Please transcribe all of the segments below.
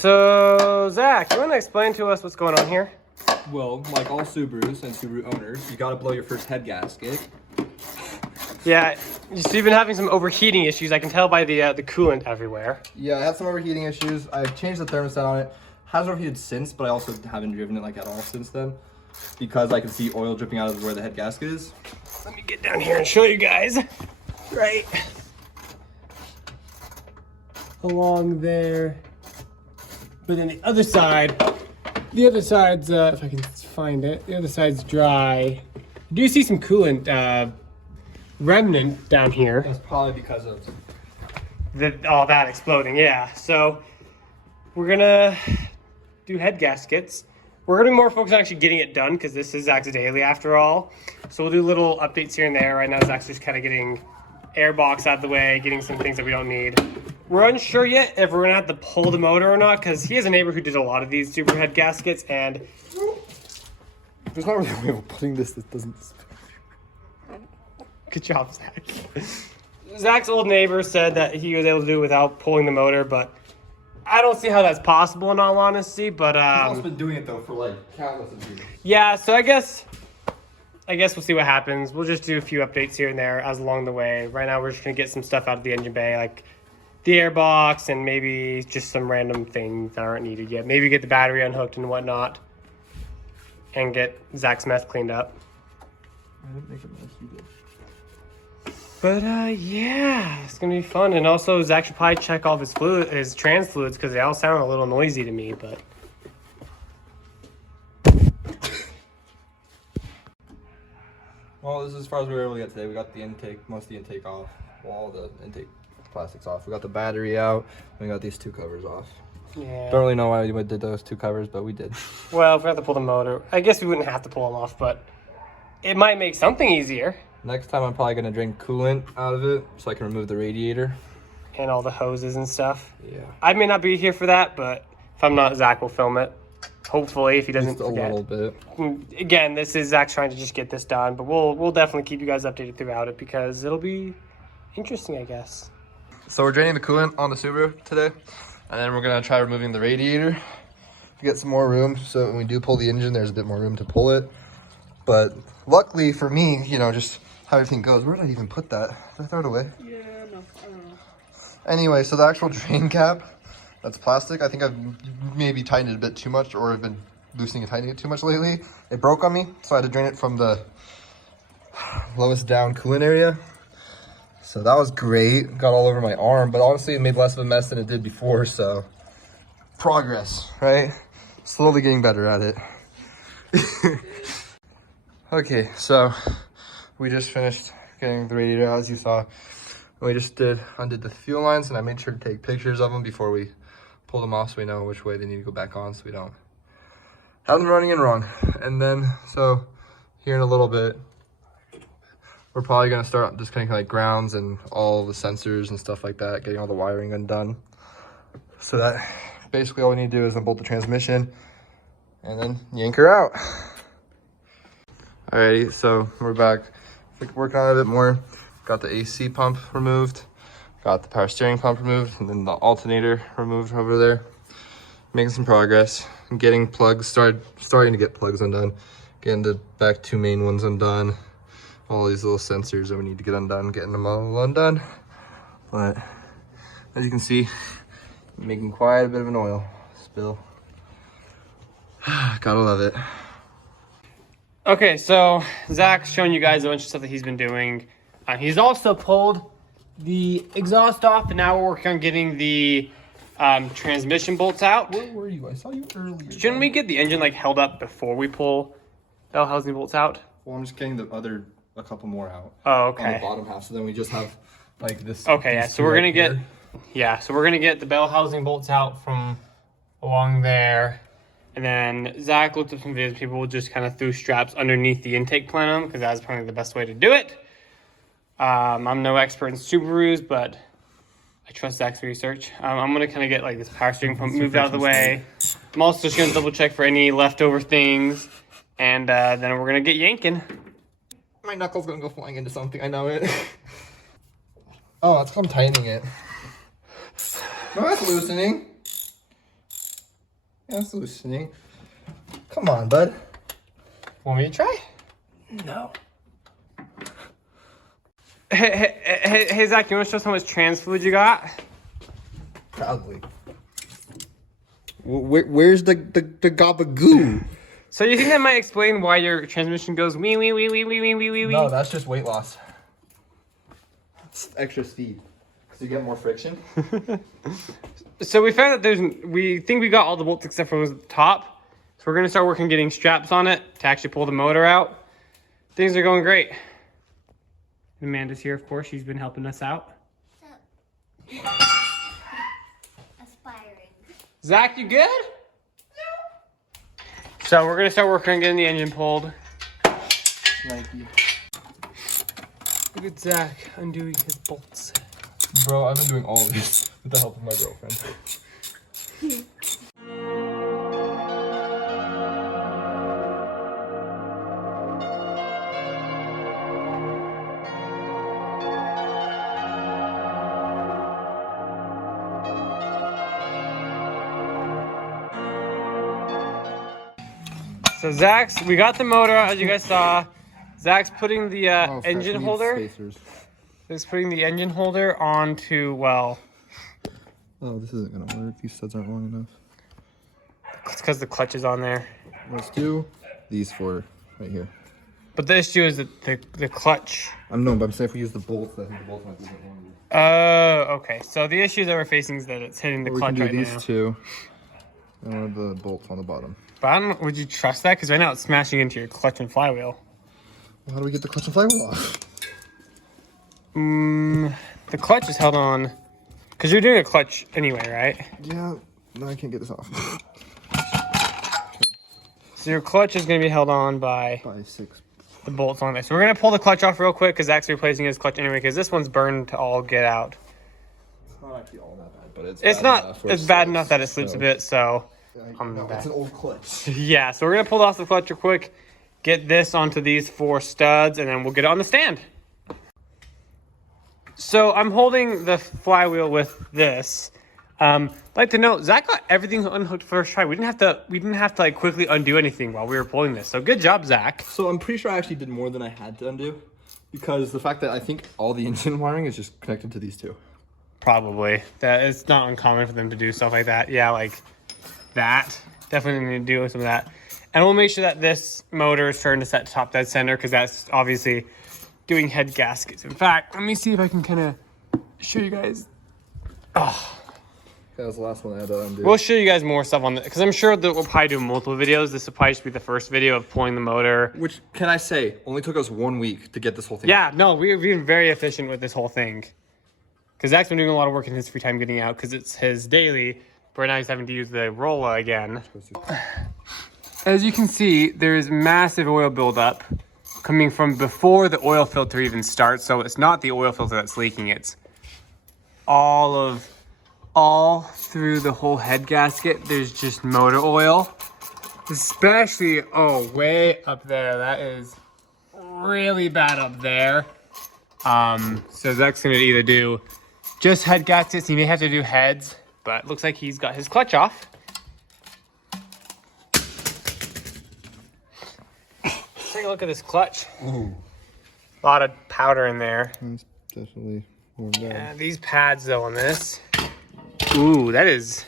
So, Zach, you want to explain to us what's going on here? Well, like all Subarus and Subaru owners, you gotta blow your first head gasket. Yeah, so you've been having some overheating issues. I can tell by the coolant everywhere. Yeah, I had some overheating issues. I changed the thermostat on it. Has overheated since, but I also haven't driven it like at all since then because I can see oil dripping out of where the head gasket is. Let me get down here and show you guys. Right along there. But then the other side's, if I can find it, the other side's dry. You do see some coolant remnant down here. That's probably because of all that exploding, yeah. So we're gonna do head gaskets. We're gonna be more focused on actually getting it done because this is Zach's daily after all. So we'll do little updates here and there. Right now Zach's just kind of getting airbox out of the way, getting some things that we don't need. We're unsure yet if we're gonna have to pull the motor or not because he has a neighbor who did a lot of these super head gaskets and there's not really a way of putting this that doesn't. Good job, Zach. Zach's old neighbor said that he was able to do it without pulling the motor, but I don't see how that's possible in all honesty. But He's also been doing it though for like countless of years. Yeah, so I guess we'll see what happens. We'll just do a few updates here and there as along the way. Right now we're just gonna get some stuff out of the engine bay, like the airbox and maybe just some random things that aren't needed yet. Maybe get the battery unhooked and whatnot, and get Zach's mess cleaned up. I didn't make a mess, you did. But yeah, it's gonna be fun. And also Zach should probably check all of his trans fluids because they all sound a little noisy to me, but. Well, this is as far as we were able to get today. We got the intake, most of the intake off. Well, all the intake plastics off. We got the battery out, and we got these two covers off. Yeah. Don't really know why we did those two covers, but we did. Well, if we have to pull the motor, I guess we wouldn't have to pull them off, but it might make something easier. Next time I'm probably gonna drain coolant out of it so I can remove the radiator. And all the hoses and stuff. Yeah. I may not be here for that, but if I'm not, Zach will film it. Hopefully, if he doesn't Just a little bit. Again, this is Zach trying to just get this done, but we'll definitely keep you guys updated throughout it because it'll be interesting, I guess. So we're draining the coolant on the Subaru today, and then we're gonna try removing the radiator to get some more room. So when we do pull the engine, there's a bit more room to pull it. But luckily for me, you know, just how everything goes. Where did I even put that? Did I throw it away? Yeah, no, I don't know. Anyway, so the actual drain cap, that's plastic. I think I've maybe tightened it a bit too much, or I've been loosening and tightening it too much lately. It broke on me, so I had to drain it from the lowest down coolant area. So that was great. Got all over my arm, but honestly, it made less of a mess than it did before, so progress, right? Slowly getting better at it. Okay, so we just finished getting the radiator out, as you saw. We just undid the fuel lines, and I made sure to take pictures of them before we pull them off so we know which way they need to go back on so we don't have them running in wrong. And then, so here in a little bit, we're probably gonna start disconnecting like grounds and all the sensors and stuff like that, getting all the wiring undone. So that basically all we need to do is unbolt the transmission and then yank her out. Alrighty, so we're back. Working on it a bit more. Got the AC pump removed, got the power steering pump removed, and then the alternator removed over there. Making some progress. I'm getting plugs, starting to get plugs undone. Getting the back two main ones undone. All these little sensors that we need to get undone, getting them all undone. But as you can see, I'm making quite a bit of an oil spill. Gotta love it. Okay, so Zach's showing you guys a bunch of stuff that he's been doing. He's also pulled the exhaust off, and now we're working on getting the transmission bolts out. Where were you? I saw you earlier. Shouldn't we get the engine like held up before we pull bell housing bolts out? Well, I'm just getting a couple more out. Oh, On okay. the bottom half, so then we just have like this. Okay, yeah. So we're gonna get, so we're gonna get the bell housing bolts out from along there, and then Zach looked up some videos. People will just kind of throw straps underneath the intake plenum because that's probably the best way to do it. I'm no expert in Subarus, but I trust Zach's research. I'm gonna kind of get like this power steering pump moved out of the way. I'm also just gonna double check for any leftover things, and then we're gonna get yanking. My knuckle's gonna go flying into something. I know it. Oh, that's because I'm tightening it. No, that's loosening. Yeah, it's loosening. Come on, bud. Want me to try? No. Hey, Zach, you want to show us how much trans fluid you got? Proudly. Where's the gabagoo? So you think that might explain why your transmission goes wee wee wee wee wee wee wee wee? No, that's just weight loss. It's extra speed. So you get more friction. So we found that we think we got all the bolts except for the top. So we're gonna start working getting straps on it to actually pull the motor out. Things are going great. Amanda's here, of course. She's been helping us out. Aspiring. Zach, you good? No. So we're gonna start working on getting the engine pulled. Nike. Look at Zach undoing his bolts. Bro, I've been doing all of this with the help of my girlfriend. So we got the motor out, as you guys saw. Zach's putting the engine holder. Spacers. He's putting the engine holder onto, well. Oh, this isn't gonna work. These studs aren't long enough. It's because the clutch is on there. Let's do these four right here. But the issue is that the clutch. I'm no, but I'm saying if we use the bolts, I think the bolts might be a bit longer. Oh, okay. So the issue that we're facing is that it's hitting the clutch right now. We can do these two. And one of the bolts on the bottom. But I don't. Would you trust that? Because right now it's smashing into your clutch and flywheel. Well, how do we get the clutch and flywheel off? The clutch is held on. Because you're doing a clutch anyway, right? Yeah. No, I can't get this off. So your clutch is going to be held on by 6. the bolts on there. So we're going to pull the clutch off real quick because Zach's replacing his clutch anyway because this one's burned to all get out. It's not actually all that bad, but it's not. It's bad enough that it slips a bit, so. No, it's an old clutch. Yeah, so we're going to pull off the clutch real quick, get this onto these 4 studs, and then we'll get it on the stand. So I'm holding the flywheel with this. I'd like to note, Zach got everything unhooked first try. We didn't have to like quickly undo anything while we were pulling this. So good job, Zach. So I'm pretty sure I actually did more than I had to undo, because the fact that I think all the engine wiring is just connected to these two. Probably. That it's not uncommon for them to do stuff like that. Yeah, like that. Definitely need to do some of that. And we'll make sure that this motor is turned to set top dead center because that's obviously doing head gaskets. In fact, let me see if I can kind of show you guys. Oh. That was the last one I had to undo. We'll show you guys more stuff on it because I'm sure that we'll probably do multiple videos. This will probably just be the first video of pulling the motor. Which, can I say, only took us 1 week to get this whole thing. Yeah, no, we've been very efficient with this whole thing. Because Zach's been doing a lot of work in his free time getting out because it's his daily. But now he's having to use the Rolla again. As you can see, there's massive oil buildup coming from before the oil filter even starts. So it's not the oil filter that's leaking. It's all through the whole head gasket. There's just motor oil. Especially, way up there. That is really bad up there. So Zach's gonna either do just head gaskets. He may have to do heads, but looks like he's got his clutch off. Take a look at this clutch. Ooh. A lot of powder in there. It's definitely warmed down. Yeah, these pads though on this. Ooh, that is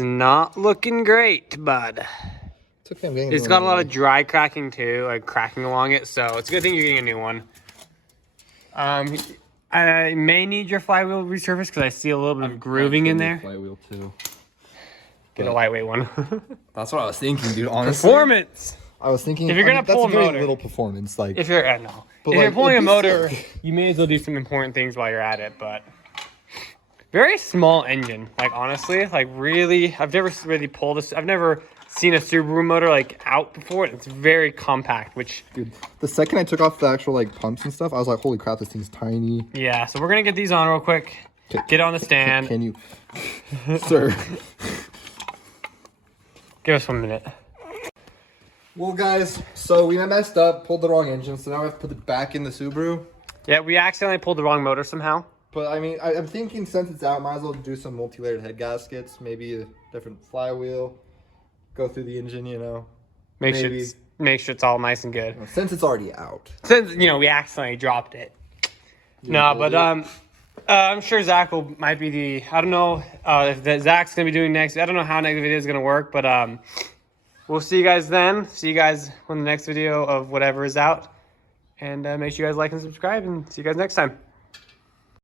not looking great, bud. It's okay, I'm getting It's got a lot of dry cracking too, like cracking along it, so it's a good thing you're getting a new one. I may need your flywheel resurfaced because I see a little bit of grooving in there. Flywheel too. Get a lightweight one. That's what I was thinking, dude. Honestly, Performance. I was thinking If you're gonna pull that's a very motor, little performance, like. If you're But if you're like, pulling a it'd be motor, sick. you may as well do some important things while you're at it. But very small engine. Like honestly, like really, I've never really pulled this. I've never seen a Subaru motor like out before. It's very compact, which. Dude, the second I took off the actual like pumps and stuff, I was like, holy crap, this thing's tiny. Yeah, so we're gonna get these on real quick. Get on the stand. Can you, sir? Give us 1 minute. Well, guys, so we messed up, pulled the wrong engine, so now we have to put it back in the Subaru. Yeah, we accidentally pulled the wrong motor somehow. But I mean, I'm thinking since it's out, might as well do some multi-layered head gaskets, maybe a different flywheel, go through the engine, you know. Make sure it's all nice and good. Since it's already out. Since we accidentally dropped it. No, but I'm sure Zach might be the. I don't know if that Zach's gonna be doing next. I don't know how next video is gonna work, but we'll see you guys then. See you guys when the next video of whatever is out, and make sure you guys like and subscribe, and see you guys next time.